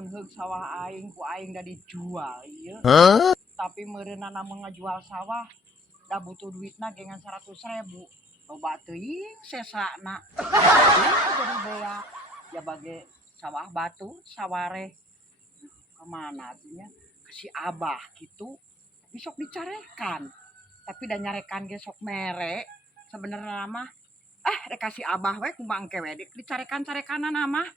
lamun heug sawah aing ku aing da dijual ieu. Tapi meureunana mengajual sawah da butuh duitna gengan 100.000. Loba teuing sesana. Jadi bea ya bage sawah batu, sawareh. Kemana atunya? Ka si Abah kitu. Besok dicarekan. Tapi da nyarekan ge sok mere. Sebenarnya mah rek kasih Abah we ku mangke we dicarekan-carekanan mah.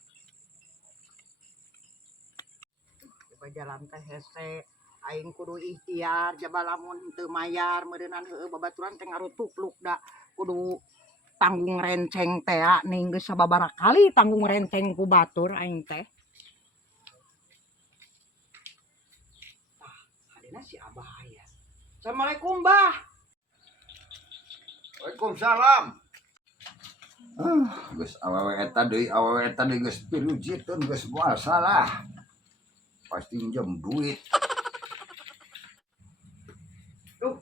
Coba jalan teh hese aing kudu ikhtiar jaba lamun teu mayar meureunana heueuh babaturan teh ngarutupluk da kudu tanggung renceng teh ning geus sababaraha kali tanggung renceng ku batur aing teh. Hadena si Abah aya. Assalamualaikum, Bah. Waalaikumsalam. Geus awewe eta deui geus pirujiteun geus moal salah. Pasti pinjem duit. Duh,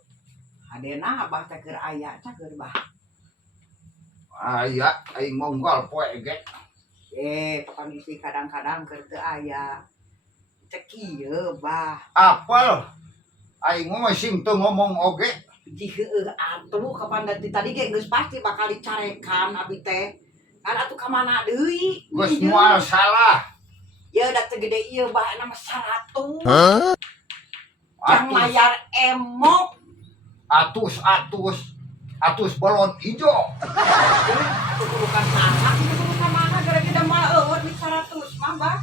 hadena Abah teh keur aya ca keur Bah. Aya aing monggal poe ge. Kondisi kadang-kadang keur teu aya. Cek ieu Bah. Apel aing mah sing teu ngomong oge. Ji heueuh atuh kapan tadi ge geus pasti bakal dicarekan abi teh. Kan atuh ka mana deui? Geus moal salah. Ya da teu gede ieu Bah nama 100. Yang mayar emok. Atus balon ijo. Atuh bukan salah, itu bukan mana gara kita mah eueuh di 100 mah Bah.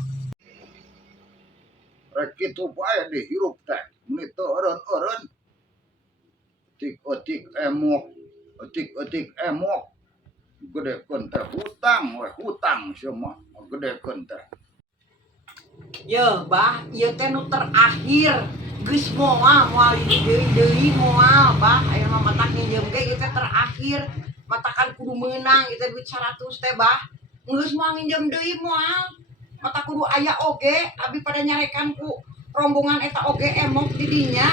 Rek kitu bae dihirup teh. Mun teu eureun-eureun. Etik etik emok. Gedekeun teh hutang semua gedekeun teh. Ya Bah, ieu teh nu terakhir. Geus moal deui moal Bah. Aya mah matak nginjem ge ieu teh terakhir. Matakan kudu meunang ieu teh duit 100 teh Bah. Geus moal nginjem deui moal. Mata kudu aya oge abi pada nyarekan ku rombongan eta oge emok di dinya.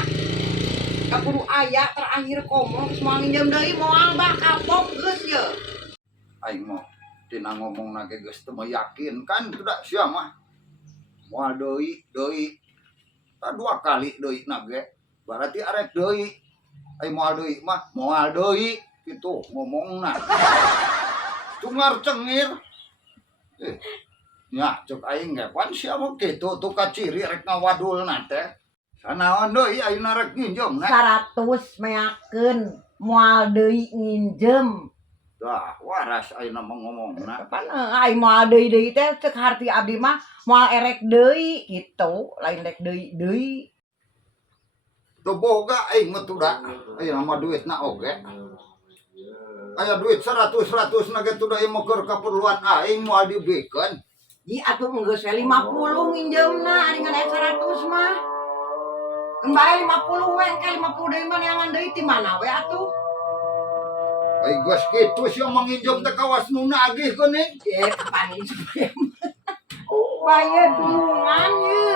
Da kudu aya terakhir komo geus moal nginjem deui moal Bah kapok geus ye. Aing mah tina ngomongna ge geus teu yakin kan tidak sia mah. Moal deui. Ta 2 kali deuna ge. Berarti arek deui. Ai moal deui mah moal deui kitu ngomongna. Tungar cengir. Nya cek aing ge pan sia mah kitu tu kaciri rek ngawadulna teh. Sanaon deui ayeuna rek nginjemna. 100 meakeun moal deui nginjem. Dah waras ayeuna mah ngomongna. Pan aing moal deui teh cek harti abdi mah moal erek deui kitu, lain rek deui. Teu boga aing mah tuda. Ayeuna mah duitna oge. Aya duit 100 na ge tuda ieu mah keur kaperluan aing moal dibikeun. Ji atuh geus 50 nginjemna ari ngan 100 mah. Kembali 50 we engke 50 deui mah neangan deui ti mana we atuh. Ai geus kitu sia manginjem teh kawas nu nagihkeun nih. Kapan ieu? Bayar dungan ye.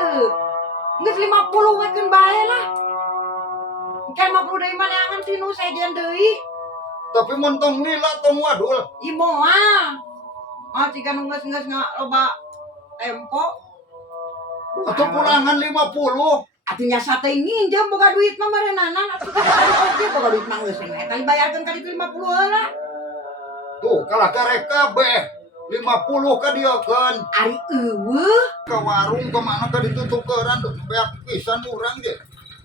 Geus 50 we keun bae lah. Engke 50 deui mah neangan tinu sejen deui. Tapi mun tong lila tong wadul. Ih moal. Ah jika nu geus loba tempo. Atuh pulangan 50. Atunya sate nginjem boga duit mah meureunanan atuh oge boga duit mah geus eta dibayarkeun ka ditu 50 heula. Tuh kalah karek kabeh 50 ka diekeun. Ari eueuh Ka warung ka mana ka ditu tukeran beak pisan urang ge.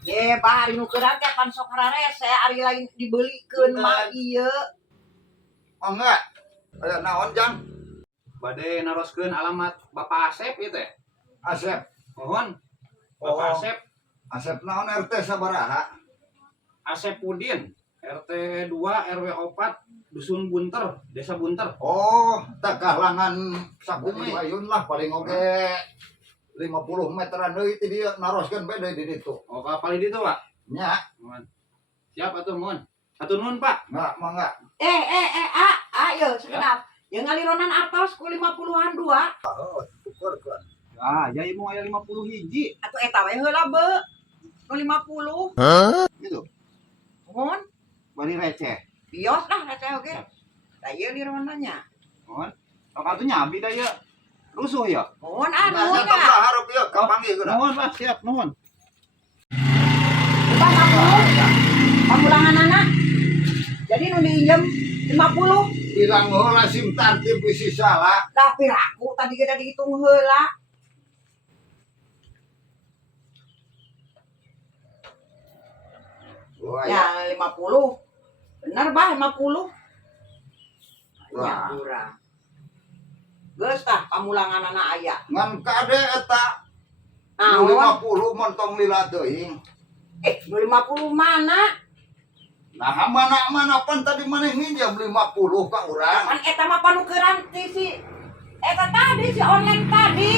ye Bah ari nu keuran teh pan sok rarese ari lain dibeulikeun mah ieu. Enggak. Aya naon Jang? Bade naroskeun alamat Bapak Asep ieu teh. Asep. Mohon. Bapak Asep, Asep naon RT sabaraha? Asep Udin, RT 2 RW 4 Dusun Bunter, Desa Bunter. Oh, tak kalangan sabumi ayun lah paling oge 50 meteran deui ti dieu naroskeun bae deui di ditu. Oh, kapal di ditu, Pak. Nya, Mohon. Siap atuh mohon. Hatur nuhun, Pak. enggak. Ayo sekedap. Yang ngalironan artos ku 50-an 2. Oh, tukerkeun. Ah, ya ieu aya 50 hiji. Atuh eta we heula beu. Nu 50. Gitu. Mohon. Bari receh. Bios lah receh oge. Da ieu lironannya. Mohon. Lokal tuh nyabi da ieu. Rusuh ya? Mohon Nya anu tong nya. hareup ieu kapanggih geuna. Nuhun lah, siap, nuhun. Bukan 50. Pamulangan anak. Jadi nu diinjem 50. Bilang heula sim tartib bisi salah. Dah piraku tadi kita dihitung heula. Wah, ya. Ya 50. Bener bah 50. Ya Wah. kurang. Geus tah pamulangan anak aya. Ngan kade eta Nah, 50 montong lila teuing. 50 mana? Nah, mana pan tadi maneh nginjam 50 ka urang. Kan eta mah panukeran ti si eta tadi si online tadi.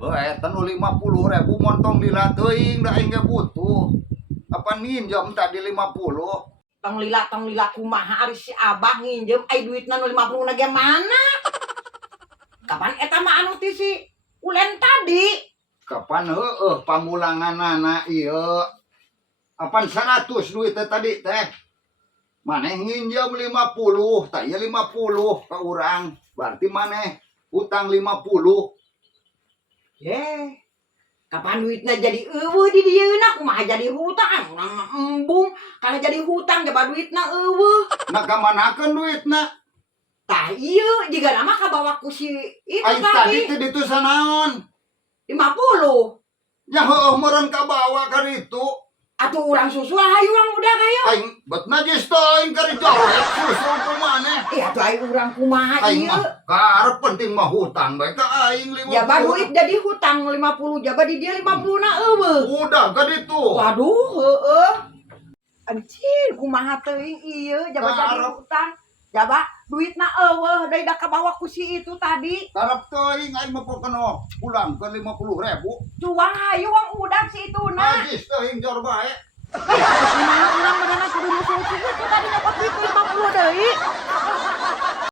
Eta nu 50.000 montong lila teuing da aing ge butuh. Apa nginjam tadi 50? Tong lila kumaha ari si Abah nginjem ai duitna nu 50 na ge mana? Kapan eta mah anu ti si Ulen tadi? Kapan pamulanganana ieu? Apan 100 duit teh tadi teh. Maneh nginjam 50, tah ieu 50 ka urang. Berarti maneh utang 50. Ye. Kapan duitna jadi eueuh di dieuna kumaha jadi hutang? Urang mah embung kana jadi hutang coba duitna eueuh. Nah kamanakeun duitna? Tah ieu jiga nama kabawa ku si itu Ai tadi tadi teh ditu sanaon? 50. Ya heueuh meureun kabawa ka ditu. Atuh urang susul hayu urang udah kayo. Aing bet najis teuing ka dicorek susul ku maneh. Atuh ai urang kumaha Aing ieu? mah karep penting mah hutang bae ka aing 50. Jaba duit jadi hutang 50, jaba di dia 50 na eueuh. Udah ka ditu. Waduh, heueuh. Anjir, kumaha teuing ieu jaba jadi Karep. hutang. Jaba duitna eueuh deui da kabawa ku si itu tadi. Karep teuing aing mah pokona pulang ke 50.000. Cuang hayu uang udah si itu na. Najis teuing jor bae.